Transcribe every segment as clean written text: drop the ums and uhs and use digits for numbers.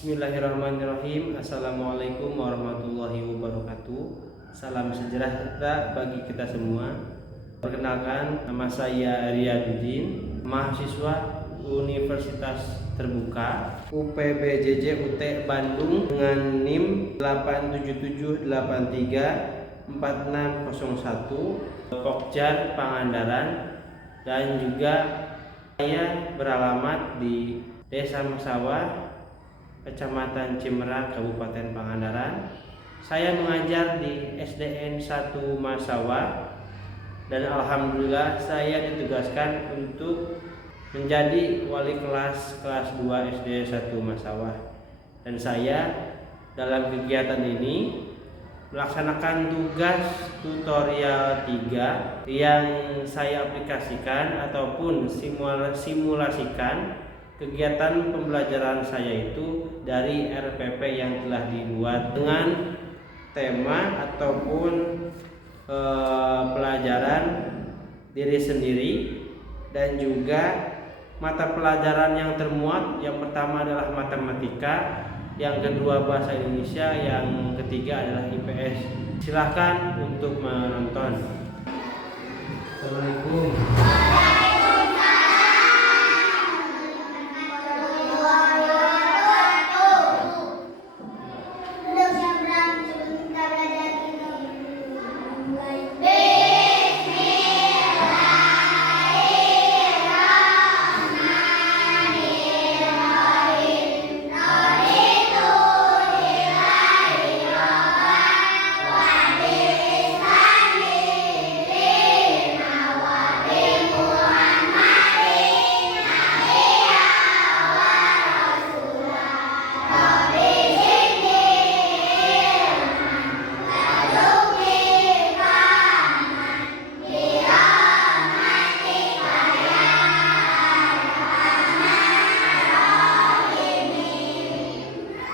Bismillahirrahmanirrahim. Assalamualaikum warahmatullahi wabarakatuh. Salam sejahtera bagi kita semua. Perkenalkan, nama saya Riyaduddin, mahasiswa Universitas Terbuka UPBJJ UT Bandung dengan NIM 877834601 Pokjar Pangandaran, dan juga saya beralamat di Desa Masawah, Kecamatan Cimerak, Kabupaten Pangandaran. Saya mengajar di SDN 1 Masawah, dan alhamdulillah saya ditugaskan untuk menjadi wali kelas 2 SD 1 Masawah. Dan saya dalam kegiatan ini melaksanakan tugas tutorial 3 yang saya aplikasikan ataupun simulasikan kegiatan pembelajaran saya itu dari RPP yang telah dibuat dengan tema ataupun pelajaran diri sendiri, dan juga mata pelajaran yang termuat. Yang pertama adalah matematika, yang kedua bahasa Indonesia, yang ketiga adalah IPS. Silahkan untuk menonton. Assalamualaikum.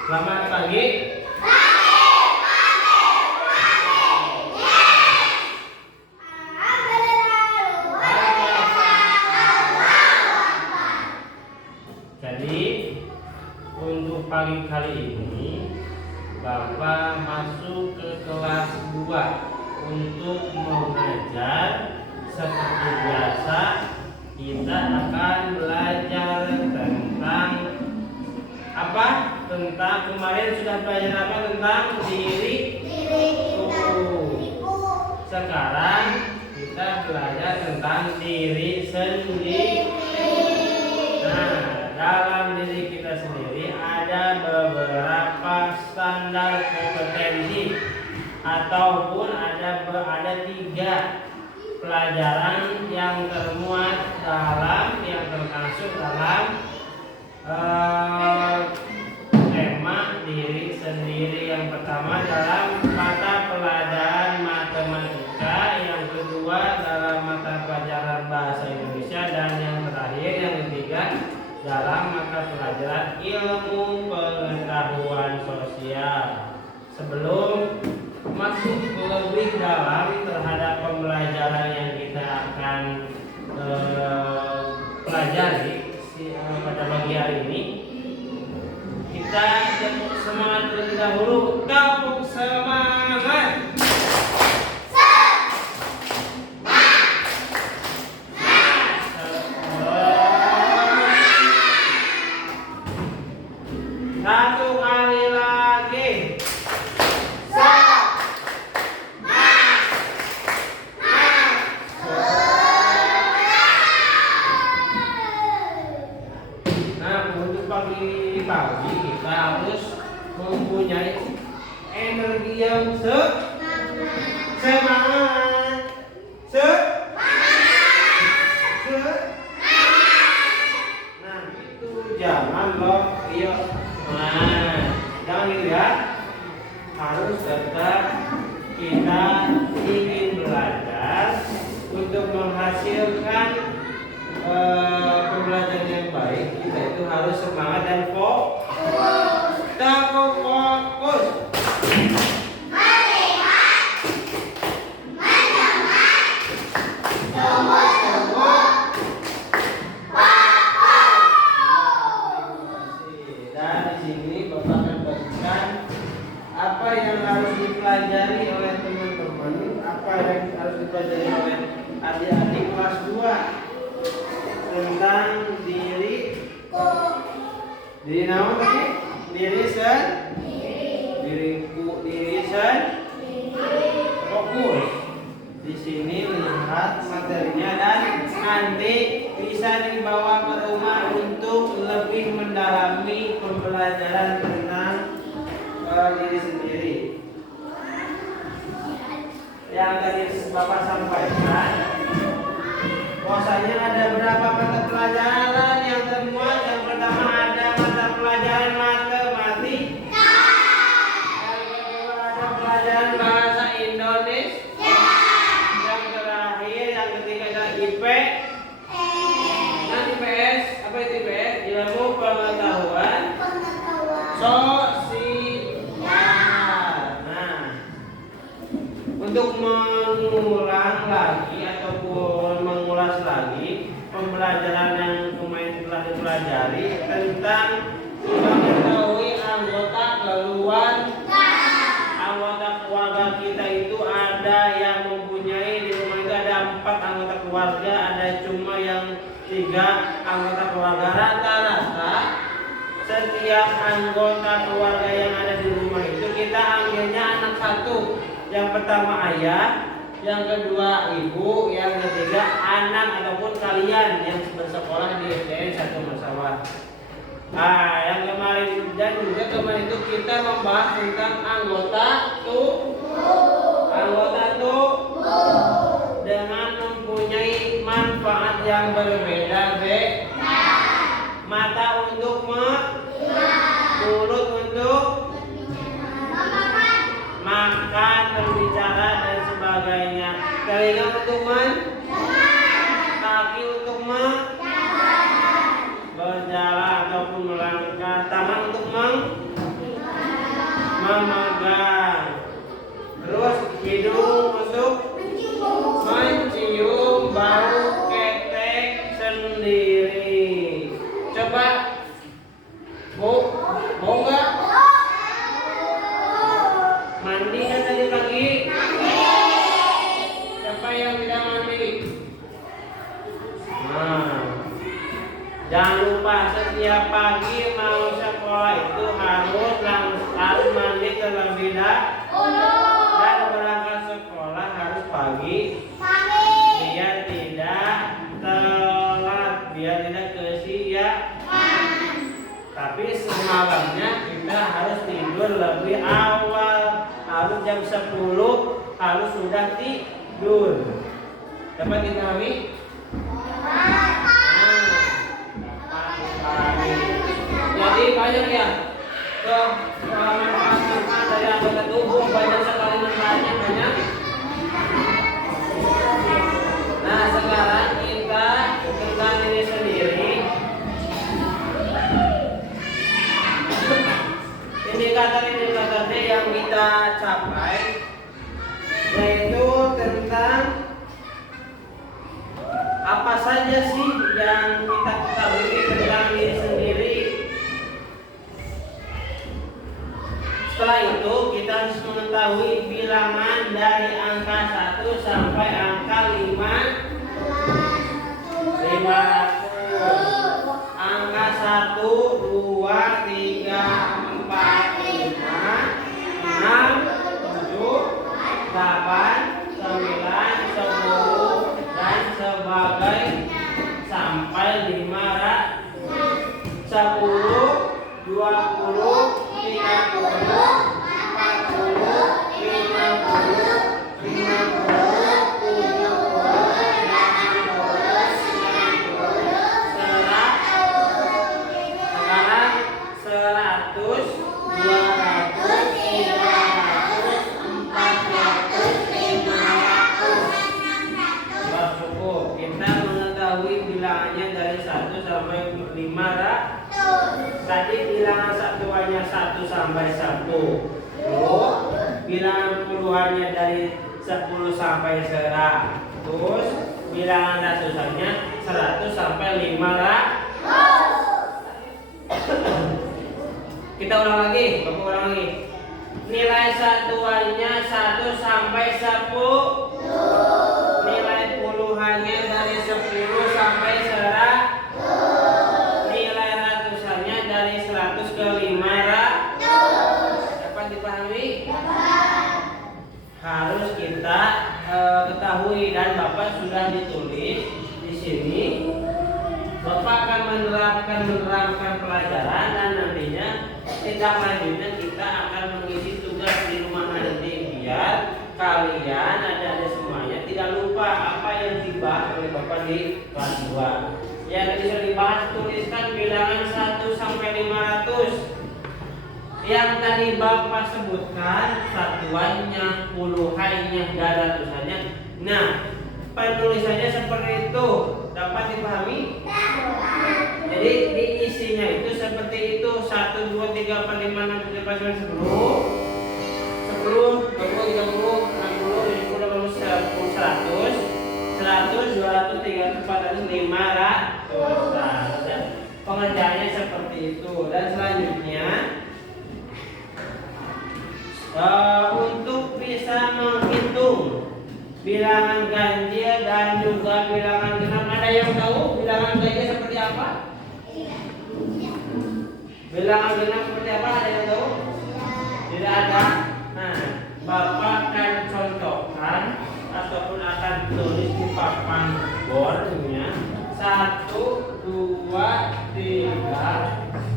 Selamat pagi. Jadi untuk pagi kali ini Bapak masuk ke kelas 2 untuk mengajar. Seperti biasa kita akan belajar tentang apa? Tentang kemarin sudah belajar apa? Tentang diri tubuh. Sekarang kita belajar tentang diri sendiri. Nah, dalam diri kita sendiri ada beberapa standar kompetensi, ataupun ada 3 pelajaran yang termuat dalam, yang termasuk dalam tema diri sendiri. Yang pertama dalam mata pelajaran matematika, yang kedua dalam mata pelajaran bahasa Indonesia, dan yang terakhir, yang ketiga, dalam mata pelajaran ilmu pengetahuan sosial. Sebelum masuk lebih dalam terhadap pembelajaran yang kita akan pelajari pada pagi hari ini, kita semangat terlebih dahulu. Tepuk semangat. Satu kali lagi. Pagi kita harus mempunyai energi yang semangat. Nah, itu jangan loh, iya. Nah, jangan gitu ya. Harus tetap kita ingin belajar untuk menghasilkan pembelajaran yang baik. Kita itu harus semangat dan fokus. Melihat, mendengar, sungguh-sungguh, fokus. Dan di sini sini Bapak akan bagikan apa yang harus dipelajari oleh teman-teman, apa yang harus dipelajari oleh adik-adik kelas 2 tentang diri naon tadi? Fokus. Di sini lihat materinya dan nanti bisa dibawa ke rumah untuk lebih mendalami pembelajaran tentang diri sendiri. Yang tadi Bapak sampaikan, bahwasanya ada berapa mata pelajaran yang termuat. Yang pertama ada mata pelajaran matematika. Yang kedua ada pelajaran bahasa Indonesia. Yang terakhir, yang ketiga ada IP. Nah, IPS, apa itu IPS? Ilmu pengetahuan sosial. Nah, untuk mengulang lagi ataupun mengulas lagi pembelajaran yang kemarin telah dipelajari tentang mengetahui anggota keluarga kita itu ada yang mempunyai di rumah itu ada 4 anggota keluarga, ada cuma yang 3 anggota keluarga. Rata-rata setiap anggota keluarga yang ada di rumah itu kita ambilnya anak 1. Yang pertama ayah, yang kedua ibu, yang ketiga anak ataupun kalian yang bersekolah di SDN 1 Masawat. Nah, yang kemarin dan juga kemarin itu kita membahas tentang anggota tubuh dengan mempunyai manfaat yang berbeda-beda. Mata untuk mulut untuk makan, berbicara dan sebagainya. Telinga untuk kaki untuk berjalan ataupun melangkah, tangan untuk memegang. Terus hidung untuk mencium bau ketek sendiri. Coba mau nggak? Mandi kan tadi pagi? Siapa yang tidak mandi? Nah, jangan lupa setiap pagi mau sekolah itu harus mandi terlebih dahulu dan berangkat sekolah harus pagi biar tidak telat, biar tidak kesiangan. Tapi semalamnya kita harus tidur lebih awal, harus jam 10 harus sudah tidur. Dapat dipahami? Jadi banyak ya manfaat dari anggota tubuh, banyak sekali manfaatnya, banyak. Nah, sekarang kita tentang diri sendiri. Indikator-indikatornya yang kita capai yaitu tentang apa saja sih yang kita ketahui tentang diri sendiri. Setelah itu kita harus mengetahui bilangan dari angka 1 sampai angka 500. Angka 1, 2, 3, 4, 5, 6, 7, 8, 9, 10 dan sebagainya sampai 500. 10, 20, 30, 40, 50, 500. Tadi bilangan satuannya 1 sampai 1. Bilangan puluhannya dari 10 sampai 100. Bilangan ratusannya 100 sampai 500. Kita ulang lagi, Bapak ulang lagi. Nilai satuannya 1 sampai 10. Nilai puluhannya dari 10 sampai 100. Nilai ratusannya dari 100 ke 500. Dapat dipahami? Harus kita ketahui, dan Bapak sudah ditulis di sini. Bapak akan menerapkan pelajaran, dan nantinya tindak lanjutnya kita akan mengisi tugas di rumah nanti, biar kalian ada semuanya tidak lupa apa yang dibahas oleh Bapak di kelas 2. Yang bisa dibahas, tuliskan bilangan 1 sampai 500. Yang tadi Bapak sebutkan satuannya, puluhannya, dan ratusannya. Nah, penulisannya seperti itu. Dapat dipahami? Jadi diisinya itu seperti itu: 1, 2, 3, 4, 5, 6, 7, 8, 9, 10, 10, 20, 30, 60, 70, 80, 100, 200, 300, 400, 500. Nah, pengerjaannya seperti itu. Dan selanjutnya, untuk bisa menghitung bilangan ganjil dan juga bilangan genap, ada yang tahu bilangan ganjil seperti apa? Bilangan genap seperti apa? Ada yang tahu? Tidak ada. Nah, Bapak akan contohkan ataupun akan tulis di papan boardnya: 1, 2, 3,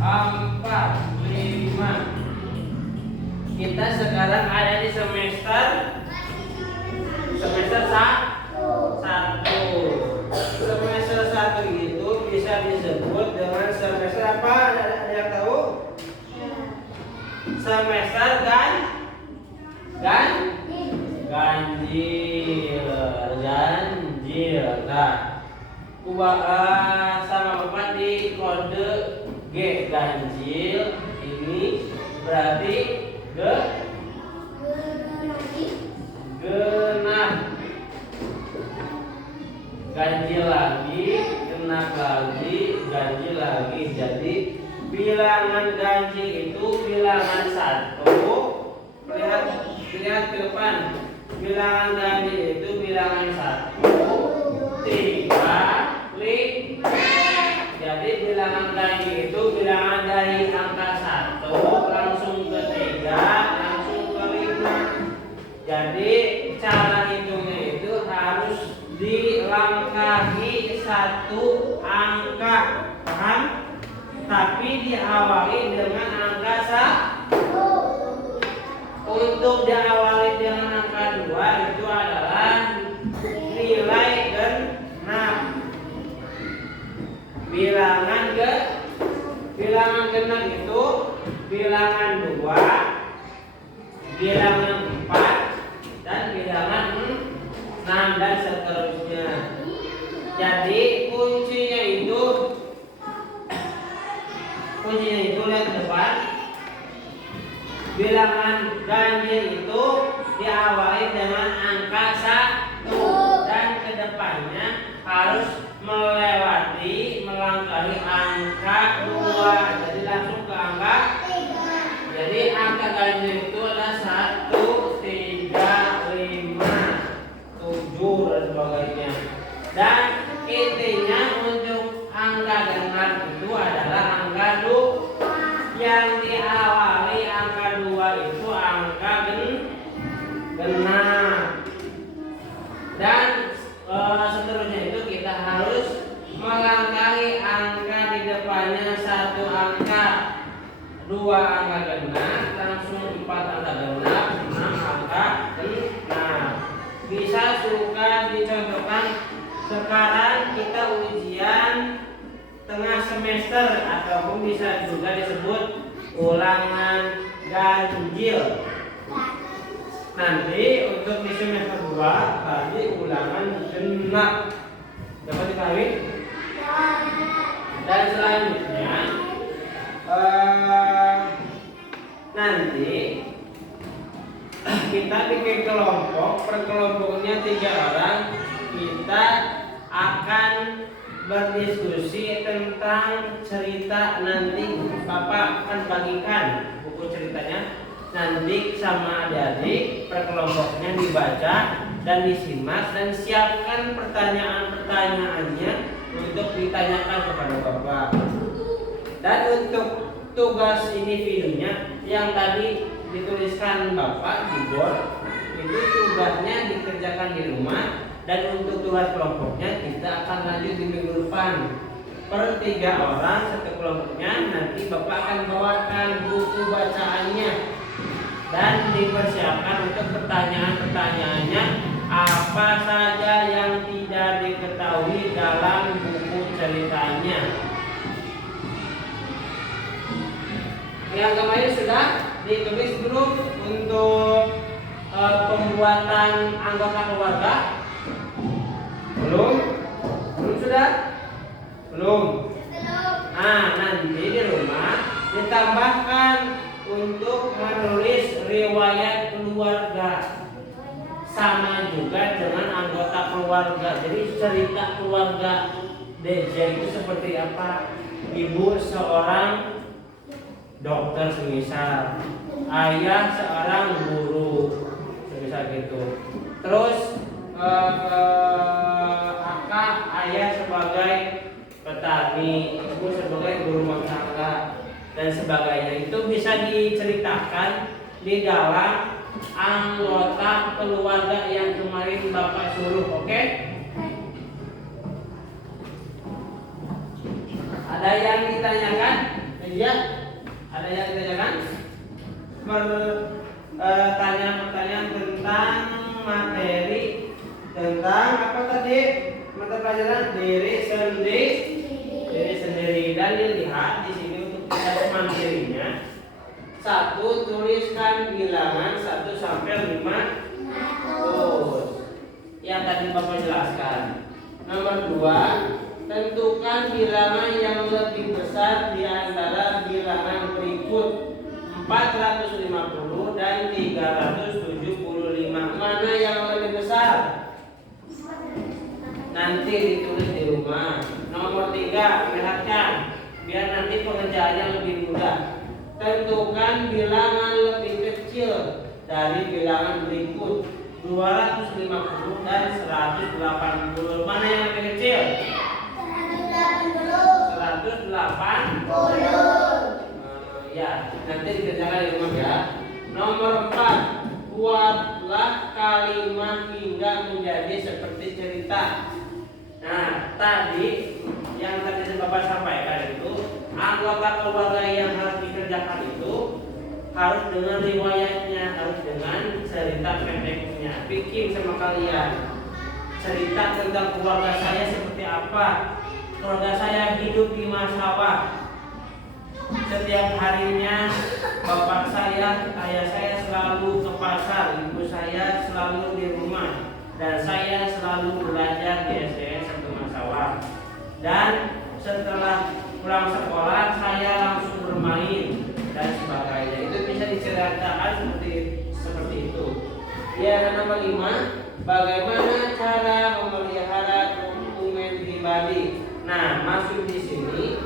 4, 5. Kita sekarang ada di semester 1. Semester 1 itu bisa disebut dengan semester apa? Ada yang tahu? Semester ganjil. Nah, sama Bapak di kode G, ganjil. Ini berarti genap. Ganjil lagi, genap lagi, ganjil lagi. Jadi bilangan ganjil itu bilangan 1. Lihat ke depan. Bilangan ganjil itu bilangan 1, 3, 5. Jadi bilangan ganjil itu bilangan dari angka 1 langsung ke 3, langsung ke 5. Jadi cara hitungnya itu harus dilangkahi 1 angka, paham? Tapi diawali dengan angka 1. Untuk diawali dengan angka 2 itu adalah nilai genap. Bilangan genap itu bilangan 2, bilangan 4, dan bilangan 6, dan seterusnya. Jadi kuncinya itu lihat ke depan. Bilangan ganjil itu diawali dengan angka 1, dan kedepannya harus melangkahi angka 2. Jadi langsung ke angka 3. Jadi angka ganjil itu adalah 1, 3, 5, 7, dan sebagainya. Dan intinya untuk angka genap itu adalah angka 2. Yang diawali angka 2 itu angka genap. Dan seterusnya itu kita harus melangkahi angka di depannya 1 angka, 2 angka genap, langsung 4 angka genap, 6 angka genap. Bisa suka dicontohkan. Sekarang kita ujian tengah semester, ataupun bisa juga disebut ulangan ganjil. Nanti untuk di semester 2 tadi ulangan genap. Dapat dipahami? Dan selanjutnya nanti kita bikin kelompok, per kelompoknya 3 orang. Kita akan berdiskusi tentang cerita. Nanti Bapak akan bagikan buku ceritanya nanti sama adik-adik, per kelompoknya dibaca dan disimak, dan siapkan pertanyaan-pertanyaannya untuk ditanyakan kepada Bapak. Dan untuk tugas individunya yang tadi dituliskan Bapak di board, itu tugasnya dikerjakan di rumah, dan untuk tugas kelompoknya kita akan lanjut di minggu depan. Per 3 orang satu kelompoknya, nanti Bapak akan bawakan buku bacaannya dan dipersiapkan untuk pertanyaan-pertanyaannya apa saja yang tidak diketahui dalam buku ceritanya. Yang kemarin sudah ditulis belum untuk pembuatan anggota keluarga? Belum? Belum sudah? Belum? Nah, nanti di rumah ditambahkan untuk menulis riwayat keluarga, sama juga dengan anggota keluarga. Jadi cerita keluarga DJ itu seperti apa? Ibu seorang dokter semisal, ayah seorang guru semisal gitu. Terus kakak, ayah sebagai petani, ibu sebagai guru rumah tangga dan sebagainya. Itu bisa diceritakan di dalam anggota keluarga yang kemarin Bapak suruh, oke? Ada yang ditanyakan? Iya? Ada yang ditanyakan? Pertanyaan-pertanyaan tentang materi, tentang apa tadi? Mata pelajaran diri sendiri, dan dilihat di sini untuk kita materinya. 1, tuliskan bilangan 1 sampai 5. Yang tadi Bapak jelaskan. Nomor 2, tentukan bilangan yang lebih besar di antara bilangan berikut 450 dan 375. Mana yang lebih besar? Nanti ditulis di rumah. Nomor 3, perhatikan biar nanti pengerjaannya lebih mudah. Tentukan bilangan lebih kecil dari bilangan berikut 250 dan 180. Mana yang lebih kecil? 180. Ya, nanti dikerjakan di rumah ya. Nomor 4, buatlah kalimat hingga menjadi seperti cerita. Nah, tadi yang tadi Bapak sampaikan itu, anggota keluarga yang harus dikerjakan itu harus dengan riwayatnya, harus dengan cerita pendeknya. Bikin sama kalian cerita tentang keluarga saya seperti apa. Keluarga saya hidup di Masawah. Setiap harinya bapak saya, ayah saya selalu ke pasar, ibu saya selalu di rumah, dan saya selalu belajar di SDN 1 Masawah. Dan setelah pulang sekolah saya langsung bermain dan sebagainya. Itu bisa diceritakan seperti itu. Ya, nomor 5, bagaimana cara memelihara dokumen pribadi. Nah, masuk di sini.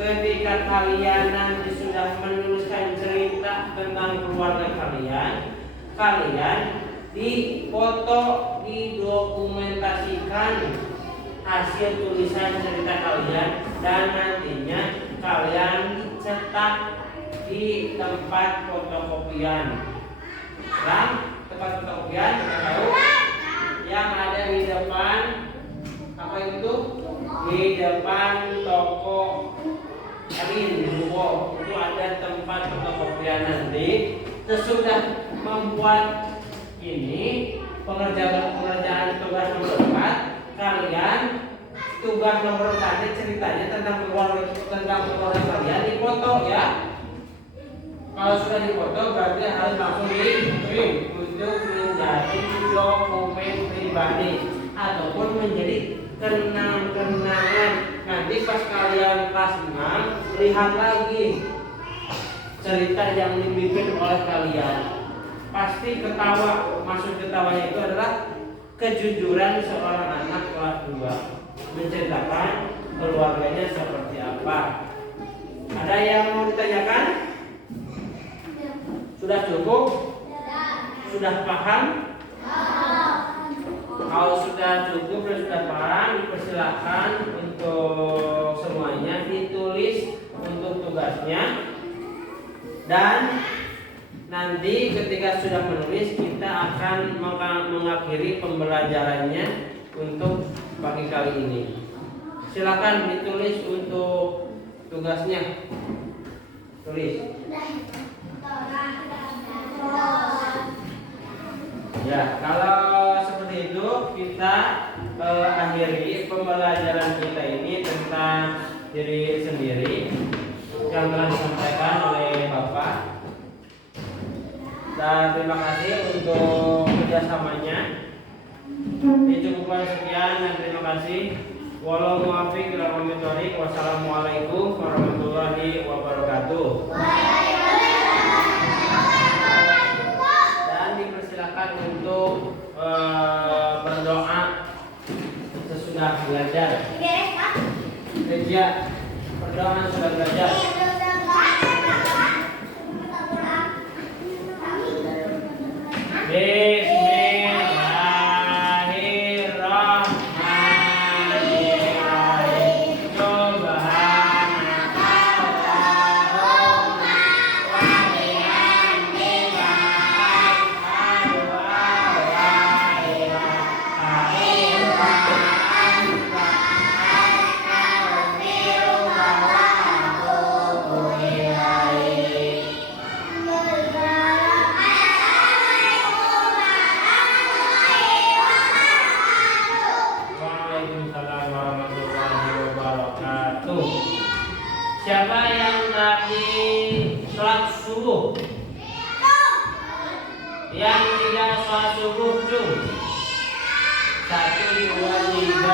Ketika kalian nanti sudah menuliskan cerita tentang keluarga kalian, kalian dipoto, didokumentasikan hasil tulisan cerita kalian, dan nantinya kalian cetak di tempat fotokopian. Dan tempat fotokopian kita tahu yang ada di depan apa itu? Di depan toko Amin Buko itu ada tempat fotokopian. Nanti sesudah membuat ini pengerjaan tugas nomor 4, kalian tugas nomor 4 ceritanya tentang keluarga kalian dipoto ya. Kalau sudah dipoto berarti harus langsung dikirim untuk menjadi dokumen pribadi ataupun menjadi kenang-kenangan. Nanti pas kalian kelas 6 lihat lagi cerita yang dibikin oleh kalian, pasti ketawa. Maksud ketawanya itu adalah kejujuran seorang anak kelas 2 menceritakan keluarganya seperti apa. Ada yang mau ditanyakan? Sudah cukup? Sudah paham? Kalau sudah cukup dan sudah paham, dipersilakan untuk semuanya ditulis untuk tugasnya. Dan nanti ketika sudah menulis, kita akan mengakhiri pembelajarannya untuk pagi kali ini. Silakan ditulis untuk tugasnya. Tulis. Ya, kalau seperti itu kita akhiri pembelajaran kita ini tentang diri sendiri yang telah disampaikan oleh Bapak. Dan terima kasih untuk kerjasamanya. Dicukupkan sekian dan terima kasih. Wassalamualaikum warahmatullahi wabarakatuh. Dan dipersilakan untuk berdoa sesudah belajar. Kerja berdoa sesudah belajar. Siapa yang tadi sholat subuh? Yang tidak sholat subuh cung. 1, 2, 3.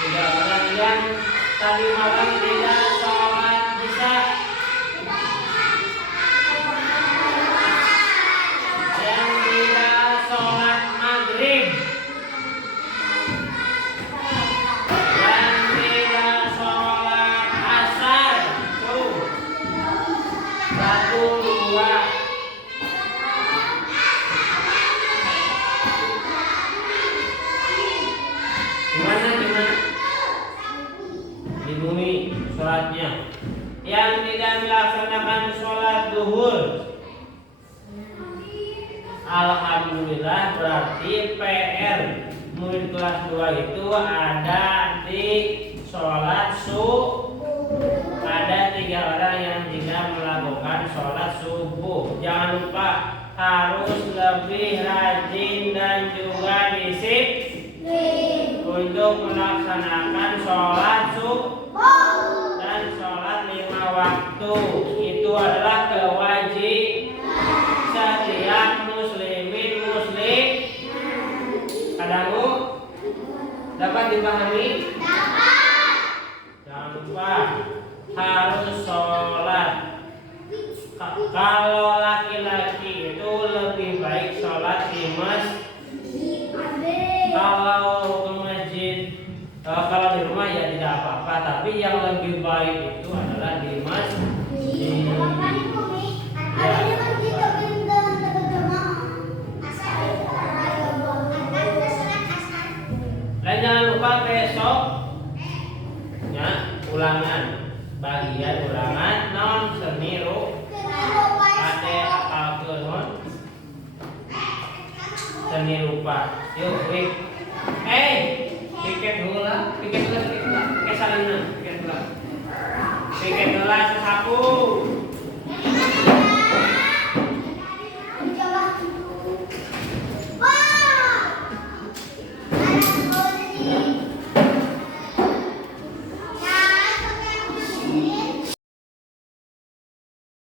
Tidak orang yang tadi malam tidak sholat isya. Yang tidak sholat maghrib. Sholatnya. Yang tidak melaksanakan sholat duhur, alhamdulillah berarti PR murid kelas 2 itu ada di sholat subuh. Ada 3 orang yang tidak melakukan sholat subuh. Jangan lupa harus lebih rajin dan juga disiplin untuk melaksanakan sholat subuh dan sholat 5 waktu. Itu adalah kewajiban setiap muslimin muslim. Kamu dapat dipahami? Jangan lupa harus sholat. Kalau laki-laki itu lebih baik sholat di masjid. Kalau ke masjid, kalau di rumah ya tidak apa-apa. Tapi yang lebih baik itu adalah di masjid. Dan jangan lupa besok ya ulangan, bagian ulangan non seni seni rupa. Yuk,